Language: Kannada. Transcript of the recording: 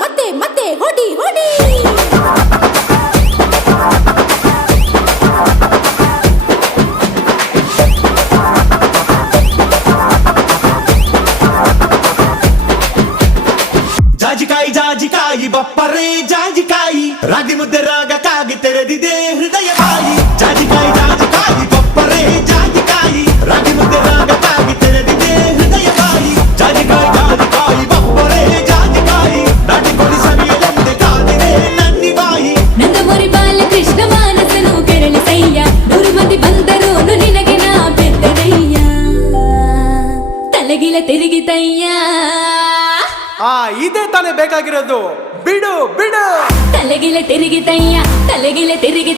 ಮತ್ತೆ ಮತ್ತೆ ಹೊಡಿ ಹೊಡಿ ಜಾಜಿಕಾಯಿ ಜಾಜಿಕಾಯಿ ಬಪ್ಪರೇ ಜಾಜಿಕಾಯಿ ರಾಗಿ ಮುದ್ದೆ ರಾಗಕ್ಕಾಗಿ ತೆರೆದಿದೆ ಹೃದಯ ಬಾಯಿ ಜಾಜಿಕಾಯಿ ಜಾಜಿಕಾಯಿ ಬಪ್ಪರೇ ಜಾಜಿಕಾಯಿ ರಾಗಿ ಮುದ್ದೆ ರಾಗಕ್ಕಾಗಿ ತೆರೆದಿದೆ ಹೃದಯ ಬಾಯಿ ಜಾಜಿಕಾಯಿ ಜಾಜಿಕಾಯಿ ಬಪ್ಪರೇ ಜಾಜಿಕಾಯಿ ನಾಟಿ ಕೊಡಿ ಸವಿಯಲೆಂದೆ ಕಾದಿದೆ ನನ್ನಿ ಬಾಯಿ ನಂದಮುರಿ ಬಾಲಕೃಷ್ಣ ಮಾನಸನು ಕೆರಳಿಸಯ್ಯ 100 ಮಂದಿ ಬಂದರೋನು ನಿನಗೆ ನಾ ಬೆದ್ದರಯ್ಯ ತಲೆಗಿಲ ತಿರುಗಿತಯ್ಯ ಇದೇ ತಾನೇ ಬೇಕಾಗಿರೋದು ಬಿಡು ಬಿಡು ತಲೆಗಿಲೆ ತಿರುಗಿತಯ್ಯ ತಲೆಗಿಲೆ ತಿರುಗಿ